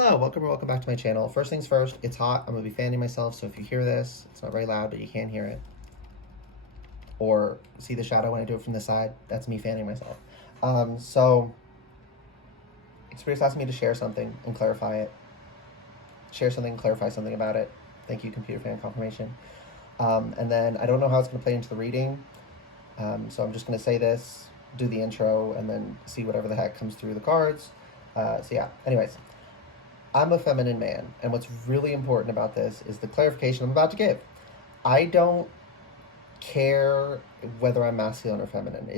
Hello, welcome back to my channel. First things first, it's hot. I'm gonna be fanning myself, so if you hear this, it's not very loud, but you can hear it. Or see the shadow when I do it from the side, that's me fanning myself. So Spirit's asking me to share something and clarify it. Share something, clarify something about it. Thank you, computer fan confirmation. And then I don't know how it's gonna play into the reading. So I'm just gonna say this, do the intro, and then see whatever the heck comes through the cards. So yeah, anyways. I'm a feminine man, and what's really important about this is the clarification I'm about to give. I don't care whether I'm masculine or feminine.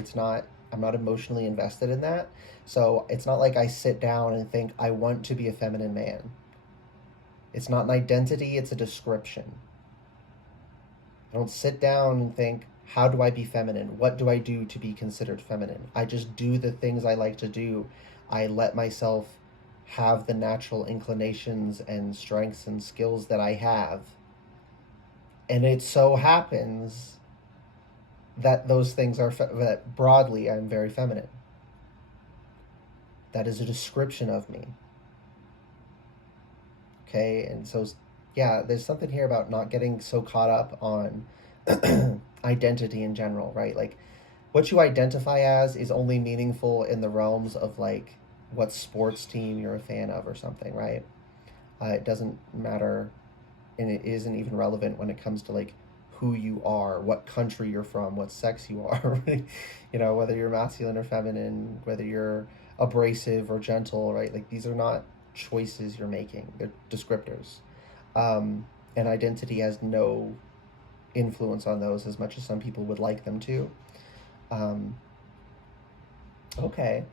I'm not emotionally invested in that. So it's not like I sit down and think, I want to be a feminine man. It's not an identity, it's a description. I don't sit down and think, how do I be feminine? What do I do to be considered feminine? I just do the things I like to do. I let myself have the natural inclinations and strengths and skills that I have. And it so happens that those things are, that broadly, I'm very feminine. That is a description of me. Okay, and so, yeah, there's something here about not getting so caught up on identity in general, right? Like, what you identify as is only meaningful in the realms of, like, what sports team you're a fan of or something, right? It doesn't matter, and it isn't even relevant when it comes to, like, who you are, what country you're from, what sex you are, whether you're masculine or feminine, whether you're abrasive or gentle, right? Like, these are not choices you're making, they're descriptors. And identity has no influence on those as much as some people would like them to. Okay.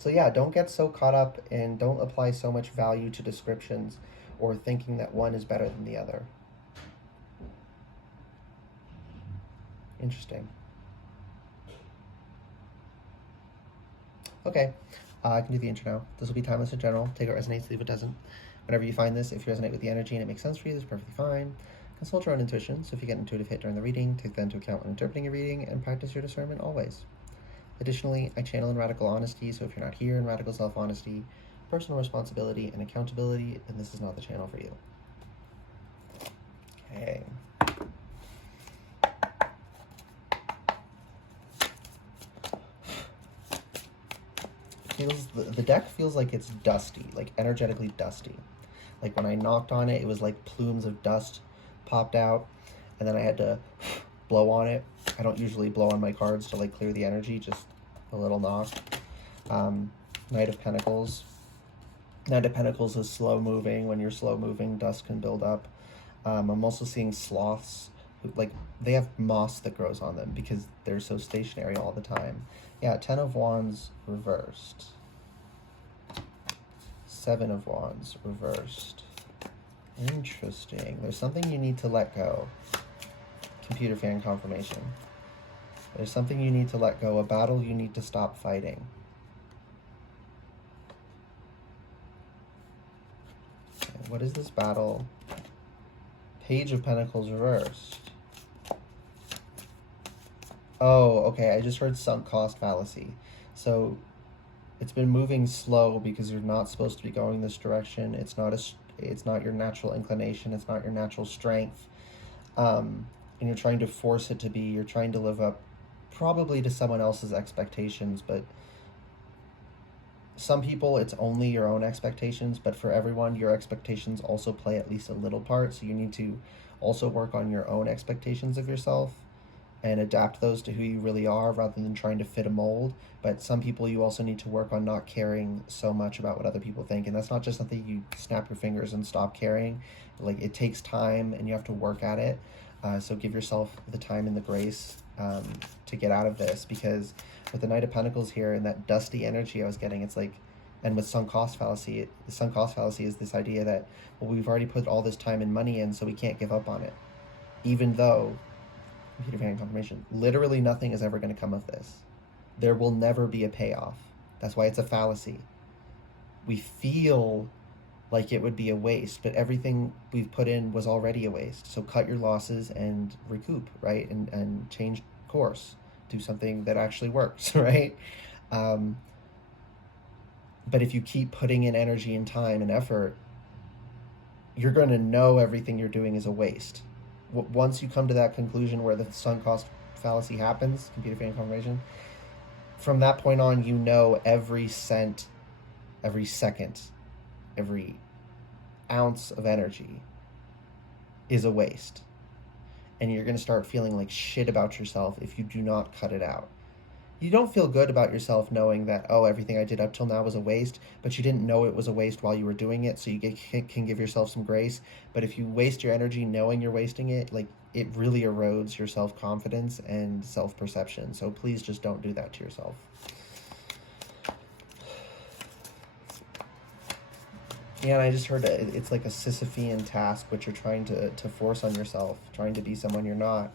So yeah, don't get so caught up and don't apply so much value to descriptions or thinking that one is better than the other. Interesting. Okay, I can do the intro now. This will be timeless in general. Take what resonates, leave what doesn't. Whenever you find this, if you resonate with the energy and it makes sense for you, that's perfectly fine. Consult your own intuition, so if you get an intuitive hit during the reading, take that into account when interpreting your reading, and practice your discernment always. Additionally, I channel in radical honesty, so if you're not here in radical self-honesty, personal responsibility, and accountability, then this is not the channel for you. Okay. The deck feels like it's dusty, like energetically dusty. Like when I knocked on it, it was like plumes of dust popped out, and then I had to blow on it. I don't usually blow on my cards to like clear the energy, just a little knock. Knight of Pentacles. Knight of Pentacles is slow moving. When you're slow moving, dust can build up. I'm also seeing sloths. Like, they have moss that grows on them because they're so stationary all the time. Yeah, 10 of Wands reversed. 7 of Wands reversed. Interesting. There's something you need to let go. Computer fan confirmation. There's something you need to let go. A battle you need to stop fighting. Okay, what is this battle? Page of Pentacles reversed. Oh, okay, I just heard sunk cost fallacy. So it's been moving slow because you're not supposed to be going this direction. It's not your natural inclination. It's not your natural strength. And you're trying to force it to be. You're trying to live up probably to someone else's expectations, but some people it's only your own expectations, but for everyone your expectations also play at least a little part. So you need to also work on your own expectations of yourself and adapt those to who you really are rather than trying to fit a mold. But some people you also need to work on not caring so much about what other people think, and that's not just something you snap your fingers and stop caring. Like, it takes time and you have to work at it. So give yourself the time and the grace to get out of this, because with the Knight of Pentacles here and that dusty energy I was getting, it's like, and with sunk cost fallacy, the sunk cost fallacy is this idea that, well, we've already put all this time and money in, so we can't give up on it. Even though, computer fan confirmation, literally nothing is ever going to come of this. There will never be a payoff. That's why it's a fallacy. We feel like it would be a waste, but everything we've put in was already a waste. So cut your losses and recoup, right? And change course. Do something that actually works, right? But if you keep putting in energy and time and effort, you're going to know everything you're doing is a waste. Once you come to that conclusion where the sunk cost fallacy happens, computer fan confirmation, from that point on, you know every cent, every second, every ounce of energy is a waste. And you're going to start feeling like shit about yourself if you do not cut it out. You don't feel good about yourself knowing that, oh, everything I did up till now was a waste, but you didn't know it was a waste while you were doing it, so you can give yourself some grace. But if you waste your energy knowing you're wasting it, like, it really erodes your self-confidence and self-perception. So please just don't do that to yourself. Yeah, and I just heard that it's like a Sisyphean task which you're trying to force on yourself, trying to be someone you're not.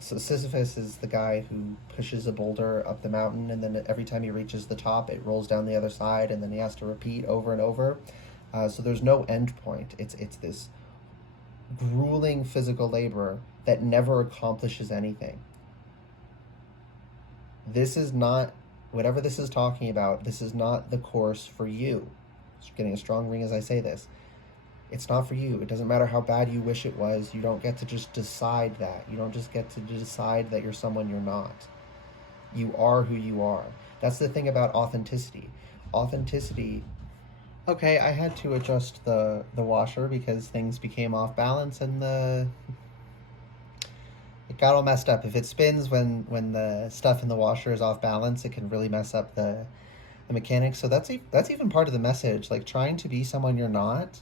So Sisyphus is the guy who pushes a boulder up the mountain, and then every time he reaches the top, it rolls down the other side, and then he has to repeat over and over. So there's no end point. It's this grueling physical labor that never accomplishes anything. This is not, whatever this is talking about, this is not the course for you. Just getting a strong ring as I say this. It's not for you. It doesn't matter how bad you wish it was. You don't get to just decide that. You don't just get to decide that you're someone you're not. You are who you are. That's the thing about authenticity. Authenticity... Okay, I had to adjust the washer because things became off balance and it got all messed up. If it spins when the stuff in the washer is off balance, it can really mess up the mechanics. So that's even part of the message. Like, trying to be someone you're not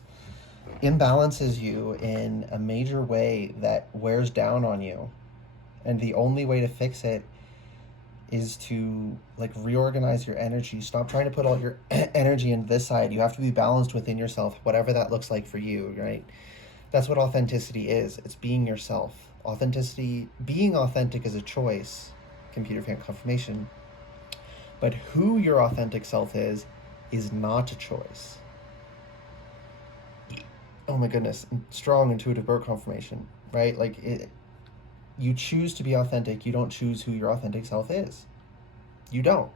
imbalances you in a major way that wears down on you. And the only way to fix it is to, like, reorganize your energy. Stop trying to put all your energy into this side. You have to be balanced within yourself, whatever that looks like for you, right? That's what authenticity is. It's being yourself. Authenticity, being authentic is a choice, computer fan confirmation. But who your authentic self is not a choice. Oh my goodness, strong intuitive birth confirmation, right? Like, you choose to be authentic. You don't choose who your authentic self is. You don't.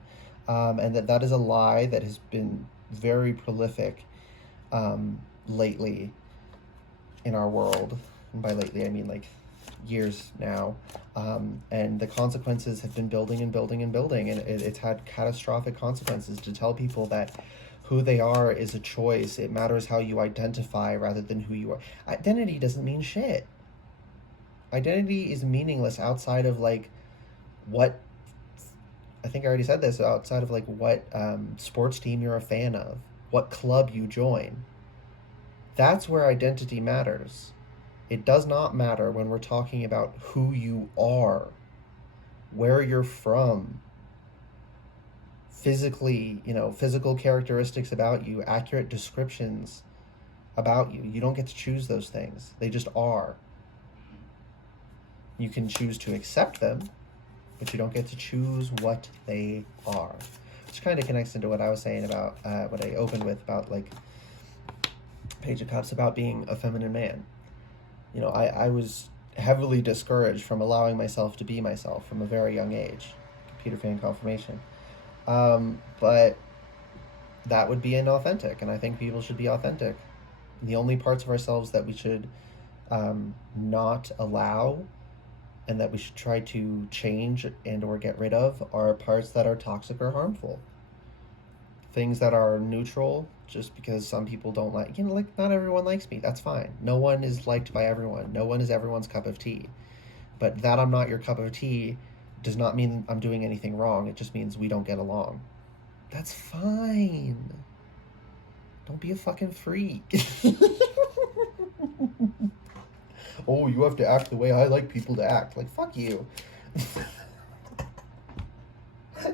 And that is a lie that has been very prolific lately in our world. And by lately, I mean like years now. And the consequences have been building and building and building. And it's had catastrophic consequences to tell people that who they are is a choice. It matters how you identify rather than who you are. Identity doesn't mean shit. Identity is meaningless outside of, like, what, I think I already said this, outside of, like, what sports team you're a fan of, what club you join. That's where identity matters. It does not matter when we're talking about who you are, where you're from, physically, physical characteristics about you, accurate descriptions about you. You don't get to choose those things. They just are. You can choose to accept them, but you don't get to choose what they are. Which kind of connects into what I was saying about, what I opened with about, like, Page of Cups, about being a feminine man. I was heavily discouraged from allowing myself to be myself from a very young age. Computer fan confirmation. But that would be inauthentic, and I think people should be authentic. The only parts of ourselves that we should not allow and that we should try to change and or get rid of are parts that are toxic or harmful. Things that are neutral, just because some people don't like, like, not everyone likes me. That's fine. No one is liked by everyone. No one is everyone's cup of tea. But that I'm not your cup of tea does not mean I'm doing anything wrong. It just means we don't get along. That's fine. Don't be a fucking freak. Oh, you have to act the way I like people to act. Like, fuck you.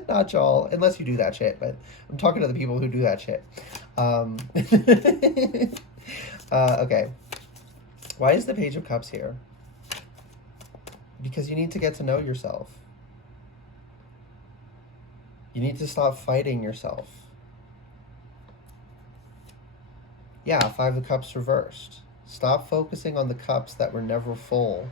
Not y'all, unless you do that shit, but I'm talking to the people who do that shit. Okay. Why is the Page of Cups here? Because you need to get to know yourself. You need to stop fighting yourself. Yeah, Five of Cups reversed. Stop focusing on the cups that were never full.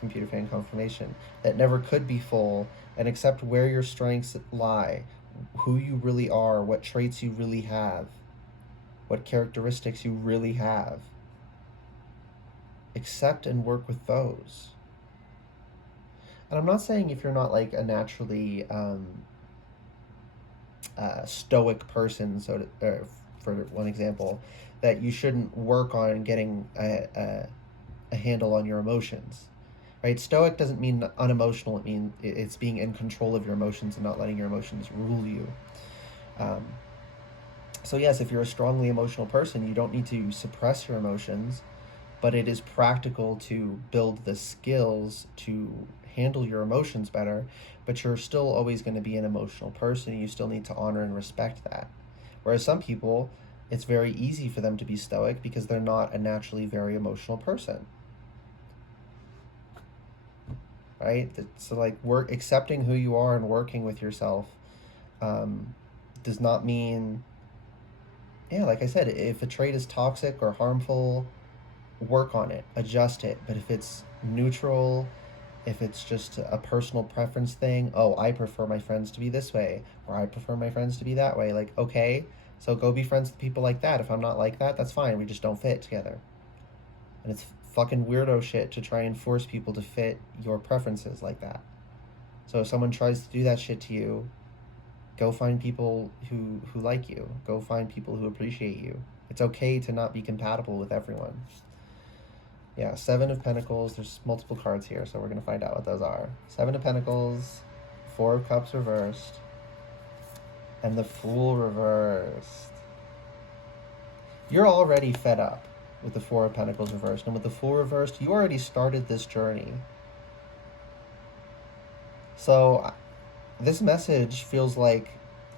Computer fan confirmation. That never could be full, and accept where your strengths lie. who you really are, what traits you really have, what characteristics you really have. Accept and work with those. And I'm not saying if you're not like a naturally stoic person, for one example, that you shouldn't work on getting a handle on your emotions. Right? Stoic doesn't mean unemotional. It means it's being in control of your emotions and not letting your emotions rule you. So yes, if you're a strongly emotional person, you don't need to suppress your emotions, but it is practical to build the skills to handle your emotions better. But you're still always going to be an emotional person. You still need to honor and respect that. Whereas some people, it's very easy for them to be stoic because they're not a naturally very emotional person. Right? So like accepting who you are and working with yourself does not mean, yeah, like I said, if a trait is toxic or harmful, work on it, adjust it. But if it's neutral, if it's just a personal preference thing, oh, I prefer my friends to be this way, or I prefer my friends to be that way, like, okay, so go be friends with people like that. If I'm not like that, that's fine. We just don't fit together. And it's fucking weirdo shit to try and force people to fit your preferences like that. So if someone tries to do that shit to you, go find people who like you. Go find people who appreciate you. It's okay to not be compatible with everyone. Yeah, Seven of Pentacles. There's multiple cards here, so we're going to find out what those are. Seven of Pentacles, Four of Cups reversed, and the Fool reversed. You're already fed up with the Four of Pentacles reversed, and with the Fool reversed, you already started this journey. So this message feels like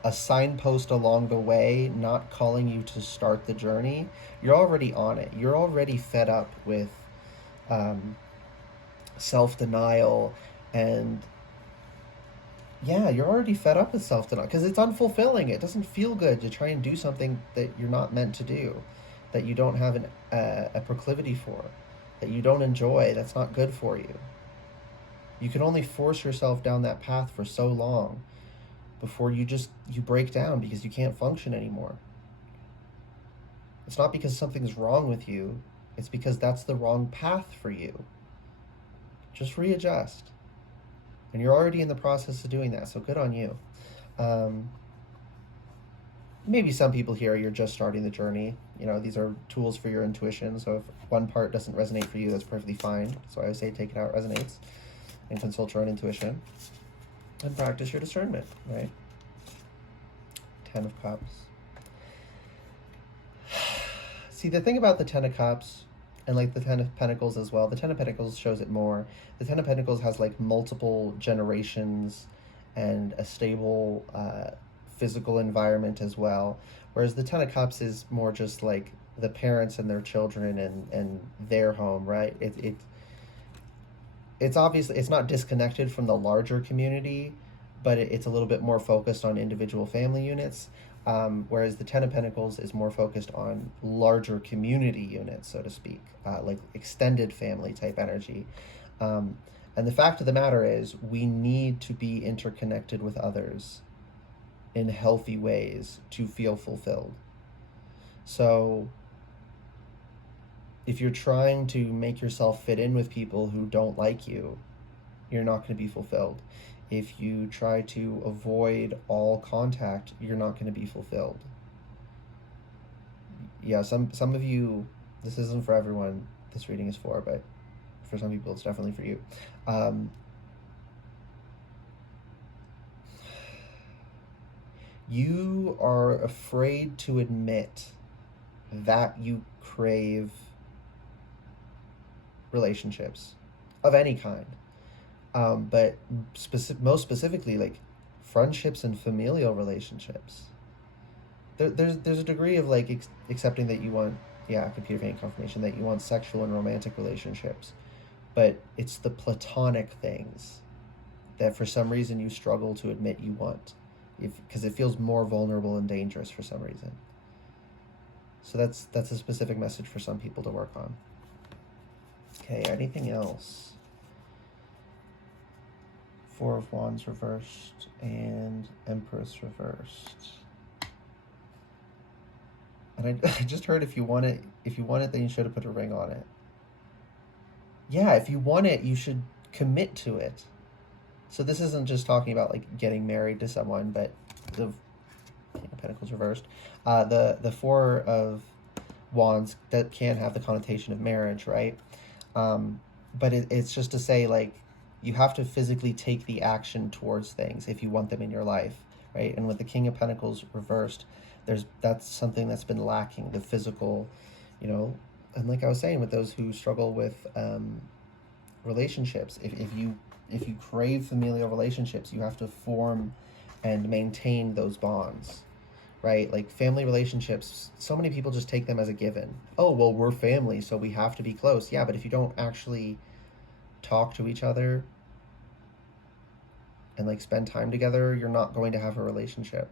a signpost along the way, not calling you to start the journey. You're already on it. You're already fed up with self-denial, and yeah, you're already fed up with self-denial because it's unfulfilling. It doesn't feel good to try and do something that you're not meant to do, that you don't have a proclivity for, that you don't enjoy, that's not good for you. You can only force yourself down that path for so long before you break down because you can't function anymore. It's not because something's wrong with you, it's because that's the wrong path for you. Just readjust. And you're already in the process of doing that, so good on you. Maybe some people here, you're just starting the journey. You know, these are tools for your intuition, so if one part doesn't resonate for you, that's perfectly fine. So I would say take it how it resonates and consult your own intuition and practice your discernment, right? Ten of Cups. See, the thing about the Ten of Cups, and like the Ten of Pentacles as well, the Ten of Pentacles shows it more. The Ten of Pentacles has like multiple generations and a stable physical environment as well. Whereas the Ten of Cups is more just like the parents and their children and their home, right? It's obviously, it's not disconnected from the larger community, but it's a little bit more focused on individual family units. Whereas the Ten of Pentacles is more focused on larger community units, so to speak, like extended family type energy. And the fact of the matter is, we need to be interconnected with others in healthy ways to feel fulfilled. So if you're trying to make yourself fit in with people who don't like you, you're not going to be fulfilled. If you try to avoid all contact, you're not going to be fulfilled. Yeah, some of you, this isn't for everyone, this reading is for, but for some people it's definitely for you. You are afraid to admit that you crave relationships of any kind. But most specifically, like friendships and familial relationships. There's a degree of like accepting that you want, yeah, computer vein confirmation, that you want sexual and romantic relationships, but it's the platonic things that for some reason you struggle to admit you want, because it feels more vulnerable and dangerous for some reason. So that's a specific message for some people to work on. Okay, anything else Four of Wands reversed and Empress reversed. And I just heard if you want it, then you should have put a ring on it. Yeah, if you want it, you should commit to it. So this isn't just talking about like getting married to someone, but the King of Pentacles reversed. The Four of Wands that can have the connotation of marriage, right? But it's just to say, like, you have to physically take the action towards things if you want them in your life, right? And with the King of Pentacles reversed, that's something that's been lacking, the physical, you know. And like I was saying, with those who struggle with relationships, if you crave familial relationships, you have to form and maintain those bonds, right? Like family relationships, so many people just take them as a given. Oh, well, we're family, so we have to be close. Yeah, but if you don't actually talk to each other and like spend time together, you're not going to have a relationship.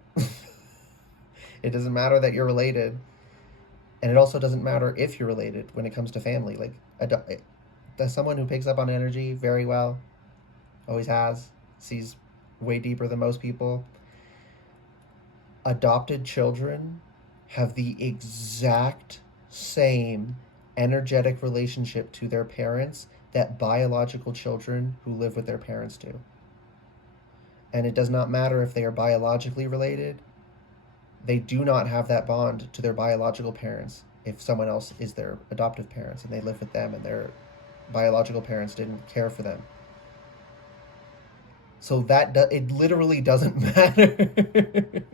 It doesn't matter that you're related, and it also doesn't matter if you're related when it comes to family. Like, as someone who picks up on energy very well, always has, sees way deeper than most people, adopted children have the exact same energetic relationship to their parents that biological children who live with their parents do. And it does not matter if they are biologically related. They do not have that bond to their biological parents if someone else is their adoptive parents and they live with them and their biological parents didn't care for them. So it literally doesn't matter.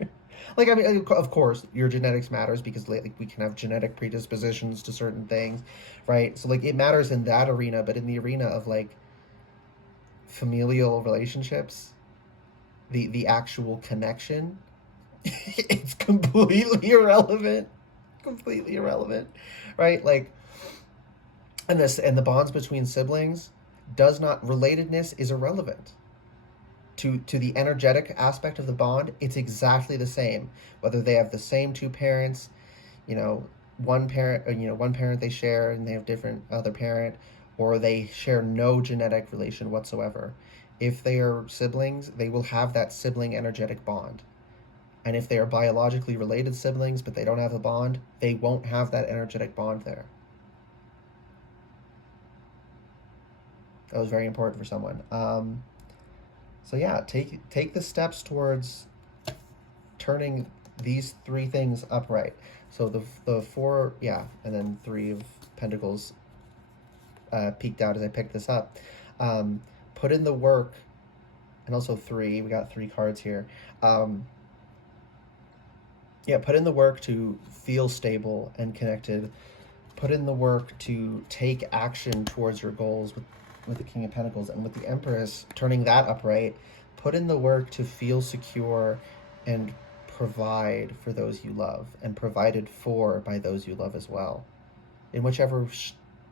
Like, I mean, of course, your genetics matters because like we can have genetic predispositions to certain things, right? So like it matters in that arena, but in the arena of like familial relationships, the actual connection, it's completely irrelevant. Completely irrelevant, right? Like, and the bonds between siblings relatedness is irrelevant. To the energetic aspect of the bond, it's exactly the same. Whether they have the same two parents, one parent they share and they have different other parent, or they share no genetic relation whatsoever. If they are siblings, they will have that sibling energetic bond. And if they are biologically related siblings, but they don't have a bond, they won't have that energetic bond there. That was very important for someone. So yeah, take the steps towards turning these three things upright. So the four, yeah, and then Three of Pentacles peeked out as I picked this up. Put in the work, and also three. We got three cards here. Yeah, put in the work to feel stable and connected. Put in the work to take action towards your goals with the King of Pentacles, and with the Empress, turning that upright. Put in the work to feel secure and provide for those you love, and provided for by those you love as well, in whichever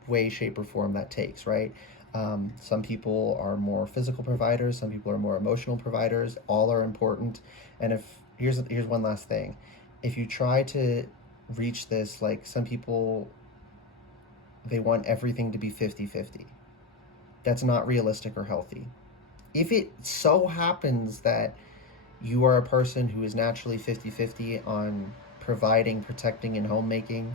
way, shape, or form that takes, right? Some people are more physical providers, some people are more emotional providers. All are important. And here's one last thing. If you try to reach this, like some people, they want everything to be 50-50. That's not realistic or healthy. If it so happens that you are a person who is naturally 50-50 on providing, protecting, and homemaking,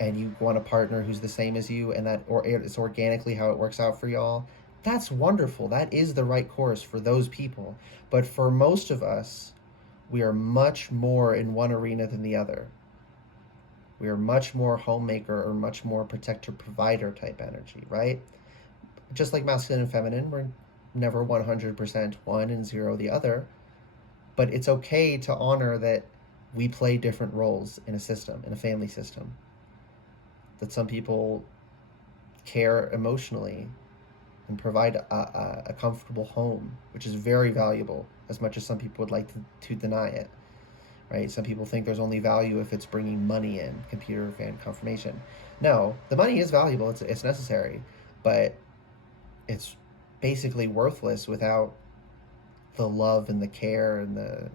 and you want a partner who's the same as you, and it's organically how it works out for y'all, that's wonderful. That is the right course for those people. But for most of us, we are much more in one arena than the other. We are much more homemaker or much more protector, provider type energy, right? Just like masculine and feminine, we're never 100% one and 0 the other. But it's okay to honor that we play different roles in a system, in a family system. That some people care emotionally and provide a comfortable home, which is very valuable, as much as some people would like to deny it, right? Some people think there's only value if it's bringing money in, computer and confirmation. No, the money is valuable, it's necessary, but it's basically worthless without the love and the care and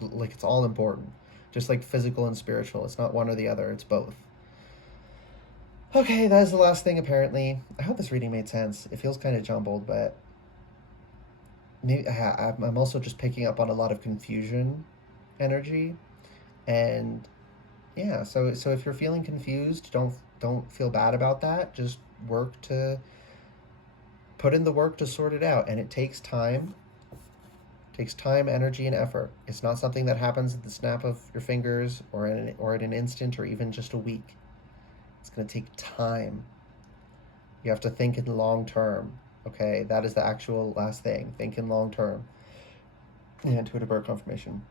it's all important. Just like physical and spiritual, it's not one or the other, it's both. Okay, that is the last thing apparently. I hope this reading made sense. It feels kind of jumbled, but maybe I'm also just picking up on a lot of confusion energy, and yeah. So if you're feeling confused, don't feel bad about that. Just work to put in the work to sort it out, and it takes time. It takes time, energy, and effort. It's not something that happens at the snap of your fingers or at an instant or even just a week. It's going to take time. You have to think in long term. Okay, that is the actual last thing. Think in long term. Yeah, intuitive birth confirmation.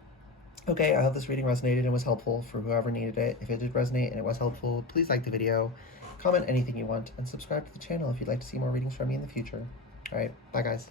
Okay, I hope this reading resonated and was helpful for whoever needed it. If it did resonate and it was helpful, please like the video, comment anything you want, and subscribe to the channel if you'd like to see more readings from me in the future. All right, bye guys.